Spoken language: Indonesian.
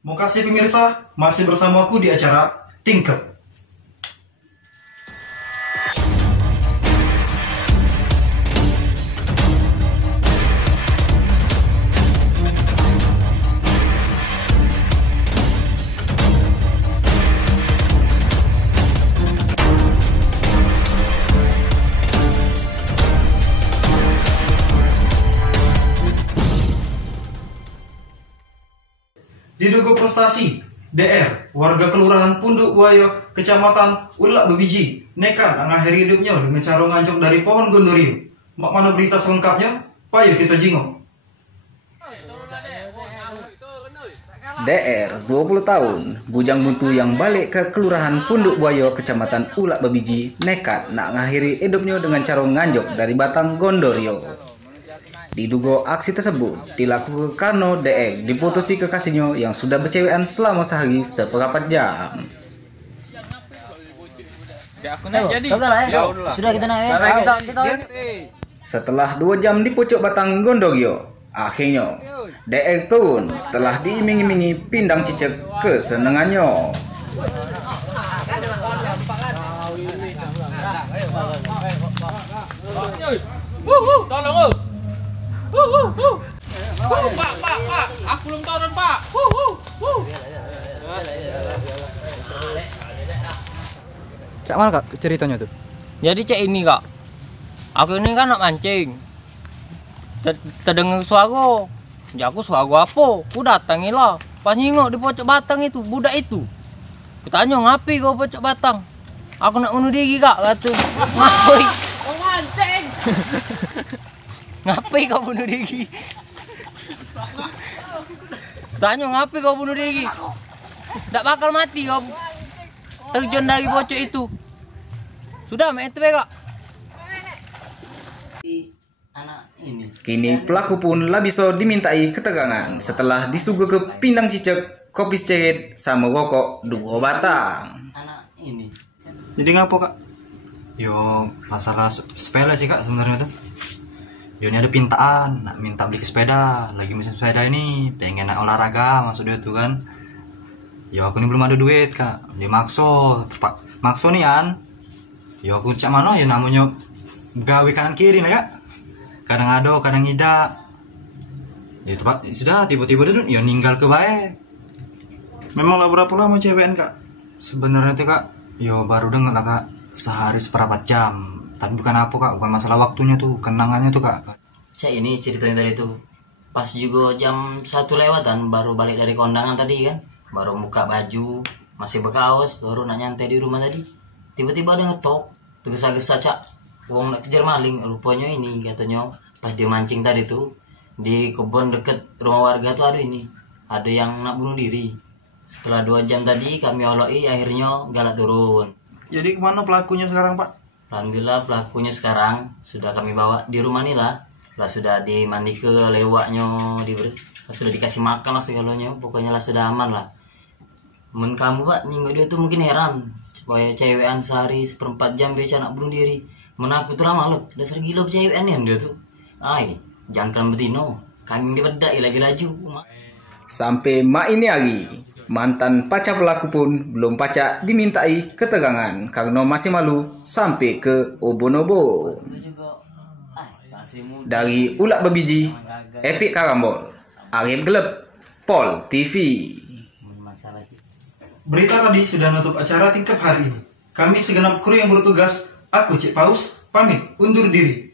Mau kasih pemirsa, masih bersama aku di acara Tingkep. Diduga frustasi, DR, warga Kelurahan Punduk Buayo, Kecamatan Ulak Bebiji, nekat mengakhiri hidupnya dengan cara ngancok dari pohon gondorio. Mak mana berita selengkapnya? Payo kita jingok. DR, 20 tahun, bujang buntu yang balik ke Kelurahan Punduk Buayo, Kecamatan Ulak Bebiji, nekat nak ngakhiri hidupnya dengan cara nganjok dari batang gondorio. Diduga aksi tersebut dilakukan karena DE diputusi kekasihnya yang sudah bercewekan selama sehari seperempat jam. Sudah kita naik. Setelah 2 jam di pucuk batang gondorio, akhirnya DE turun setelah diiming-imingi pindang cicak kesenangannya. Tolong. Pak, aku belum turun, Pak. Cak mana kak ceritanya tuh? Jadi cek ini kak, aku ini kan nak mancing. Terdengar suara, ya aku suara apa? Aku datangi lah. Pas nyingok di pojok batang itu, budak itu. Kutanya ngapi kau pojok batang? Aku nak bunuh diri kak, kata. Ngapain? Kau mancing. Ngapain kau bunuh diri? Tanya ngapain kau bunuh diri? Tak bakal mati kau terjun dari bocok itu. Sudah, main itu kak. Kini pelaku pun lah bisa dimintai keterangan setelah disuguh ke pindang cicak, kopi cerit, sama rokok 2 batang. Jadi ngapa kak? Yo masalah sepele sih kak sebenarnya tuh. Yo ini ada pintaan, nak minta beli sepeda, lagi musim sepeda ini, pengen nak olahraga maksud dia tuh kan. Yo aku ini belum ada duit kak, dia makso nih an. Yo aku cak mana ya namanya gawe kanan kiri nah kak. Kadang ada, kadang tidak. Ya tepat sudah tiba-tiba tuh yo ninggal ke bae. Memang lah berapa lama cewekan kak? Sebenarnya tuh kak, yo baru dengar lah kak, sehari seperempat jam. Tapi bukan apa kak, bukan masalah waktunya tuh, kenangannya tuh kak. Cak ini ceritanya tadi tuh pas juga jam 1 lewatan baru balik dari kondangan tadi kan, baru buka baju masih berkaos, baru nak nyantai di rumah tadi. Tiba-tiba ada ngetok, tergesa-gesa cak, wong nak kejar maling. Rupanya ini katanya pas dia mancing tadi tuh di kebun deket rumah warga tuh ada yang nak bunuh diri. Setelah 2 jam tadi kami oloi, akhirnya galak turun. Jadi kemana pelakunya sekarang pak? Alhamdulillah pelakunya sekarang sudah kami bawa di rumah nih lah sudah dimandi ke lewaknya, sudah dikasih makan lah segalanya, pokoknya lah sudah aman lah. Men kamu pak nyinggung dia tuh mungkin heran supaya cewekan sehari seperempat jam dia nak bunuh diri. Menakut tuh lama loh, dasar gila cewekan ya dia tuh. Jangan betino, kami dibedak lagi laju. Sampai mak ini lagi, mantan pacar pelaku pun belum pacak dimintai keterangan karena masih malu sampai ke obon-obon. Dari Ulak Bebiji, Epic Karambol, Arif Gelap, Pol TV. Berita tadi sudah menutup acara Tingkep hari ini. Kami segenap kru yang bertugas, aku Cik Paus, pamit undur diri.